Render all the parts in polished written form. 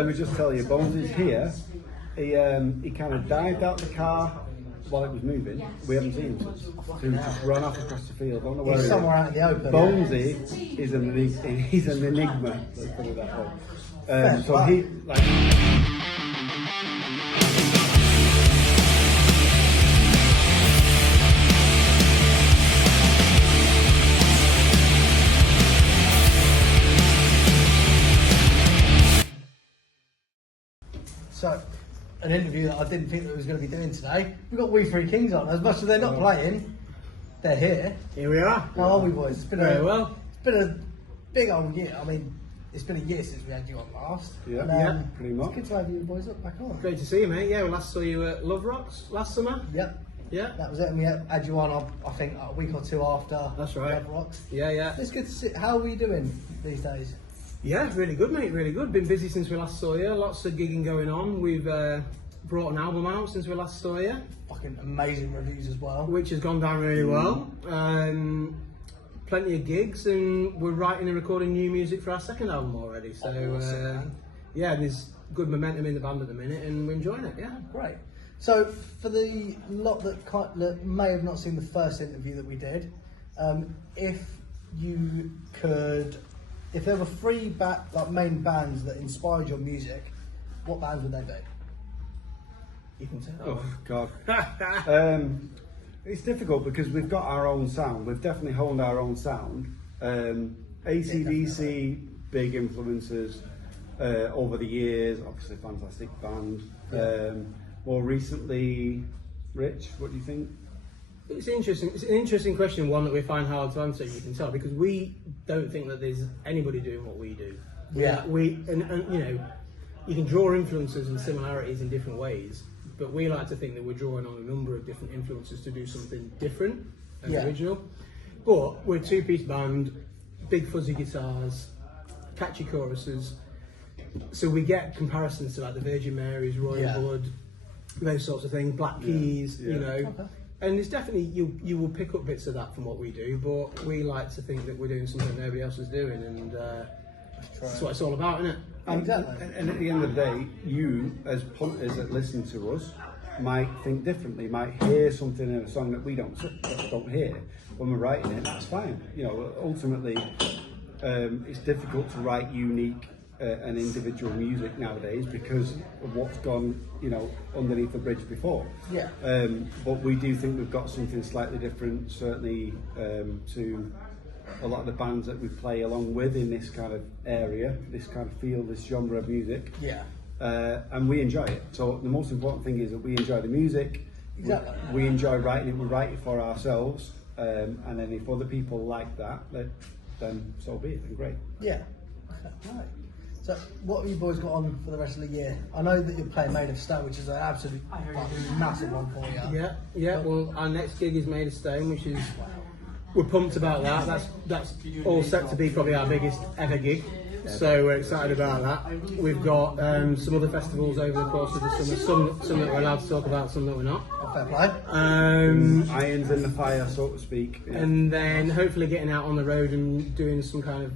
Let me just tell you, Bones is here. He kind of dived out the car while it was moving. We haven't seen him since. So he just run off across the field. I don't know where He's he somewhere is. out in the open. Bonesy is he's an enigma. Let's put it that way. So wow. he So, an interview that I didn't think that we was going to be doing today. We've got We Three Kings on. As much as they're not playing, they're here. Here we are. How are we, boys? It's been Very well. It's been a big old year. I mean, it's been a year since we had you on last. Yeah, And, pretty much. It's good to have you boys up back on. Great to see you, mate. Yeah, we last saw you at Love Rocks last summer. Yep. Yeah. That was it. And we had you on, I think, a week or two after. That's right. Love Rocks. Yeah. It's good to see. How are we doing these days? Yeah, really good, mate. Really good. Been busy since we last saw you. Lots of gigging going on. We've brought an album out since we last saw you, Fucking amazing reviews as well. which has gone down really well. Plenty of gigs, and we're writing and recording new music for our second album already. So Awesome, man. yeah, there's good momentum in the band at the minute, and we're enjoying it. Yeah. Great. So, for the lot that may have not seen the first interview that we did, if you could, if there were three main bands that inspired your music, what bands would they be? You can tell. Oh God. It's difficult because we've got our own sound. We've definitely honed our own sound. AC/DC, big influences over the years. Obviously, fantastic band. More recently, Rich, what do you think? It's interesting. It's an interesting question, one that we find hard to answer. You can tell because we don't think that there's anybody doing what we do. Yeah. And you know, you can draw influences and similarities in different ways, but we like to think that we're drawing on a number of different influences to do something different and original. But we're a two-piece band, big fuzzy guitars, catchy choruses, so we get comparisons to like the Virgin Mary's, Royal Blood, those sorts of things, Black Keys, you know. Okay. And it's definitely, you will pick up bits of that from what we do, but we like to think that we're doing something nobody else is doing, and that's what it's all about, isn't it? Exactly. And at the end of the day, you, as punters that listen to us, might think differently, might hear something in a song that we don't hear when we're writing it. That's fine. You know, ultimately, it's difficult to write unique and individual music nowadays because of what's gone, you know, underneath the bridge before. Yeah. But we do think we've got something slightly different, certainly to a lot of the bands that we play along with in this kind of area, this kind of field, this genre of music. Yeah. And we enjoy it. So the most important thing is that we enjoy the music. Exactly. We enjoy writing it. We write it for ourselves. And then if other people like that, then so be it. And great. Yeah. Right. So, what have you boys got on for the rest of the year? I know that you're playing Made of Stone, which is an absolute massive one for you. Yeah. Well, our next gig is Made of Stone, which is, we're pumped about that. That's all set to be probably our biggest ever gig. So we're excited about that. We've got some other festivals over the course of the summer, some that we're allowed to talk about, some that we're not. Fair play. Irons in the fire, so to speak. Yeah. And then hopefully getting out on the road and doing some kind of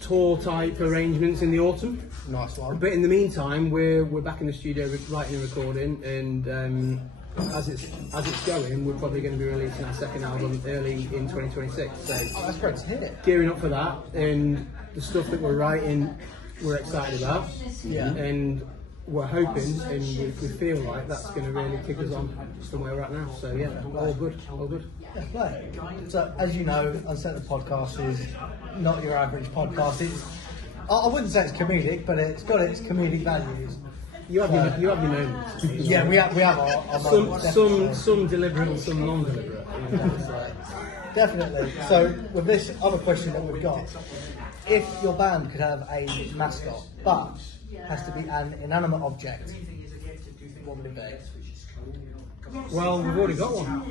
tour type arrangements in the autumn. Nice one. But in the meantime, we're back in the studio writing and recording, and as it's going, we're probably going to be releasing our second album early in 2026. So that's great to hear. Gearing up for that, and the stuff that we're writing, we're excited about. Yeah. And we're hoping, and we feel like that's going to really kick us on from where we're at now. So yeah, all good. Yeah, play. So as you know, UNCNTRD Podcast is not your average podcast. It's, I wouldn't say it's comedic, but it's got its comedic values. You have your moments. Yeah, we have our moments, some deliberate and some non-deliberate. You know, definitely. So with this other question that we've got, if your band could have a mascot, but has to be an inanimate object, what would it be? Well, we've already got one.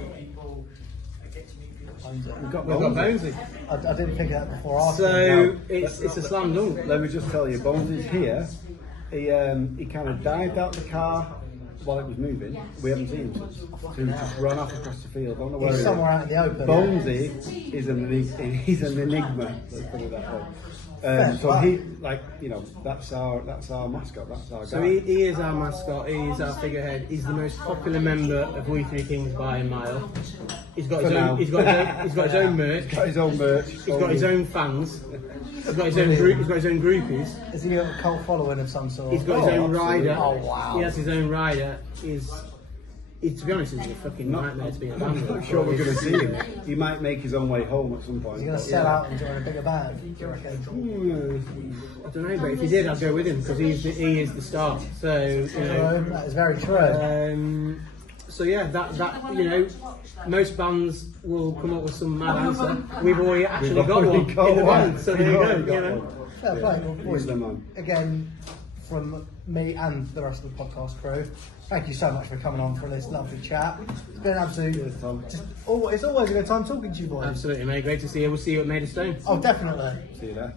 We've got Bonesy. I didn't think of that before. So it's a slam dunk. Let me just tell you, Bones is here. He kind of dived out the car while it was moving. We haven't seen him since. So he just run off across the field. I don't know where He's he somewhere is. out in the open. Bonesy is an enigma. Let's put it that way. So Wow. he, like, you know, that's our mascot. That's our So guy. he is our mascot, he is our figurehead, he's the most popular member of We Three Kings by a mile. He's got his For own now. he's got his own merch, Got his own merch. he's got his own fans, he's got his own groupies, Is he a cult following of some sort? he's got his own absolutely. rider. Oh, wow. He has his own rider. To be honest, it's a fucking nightmare to be a band. I'm not sure we're going to see him. He might make his own way home at some point. Is he going to but sell yeah. out and join a bigger band? Do you reckon? I don't know, but if he did, I'd go with him because he is the star. So you know. That is very true. So yeah, that you know, most bands will come up with some mad answer. We've already actually got one in the band, so there you go. You know. Fair play. Well, boys, He's the man. again, from me and the rest of the podcast crew, thank you so much for coming on for this lovely chat. It's been absolutely. Cheers, Tom. It's always a good time talking to you boys. Absolutely, mate. Great to see you. We'll see you at Made of Stone. Oh, definitely. See you there.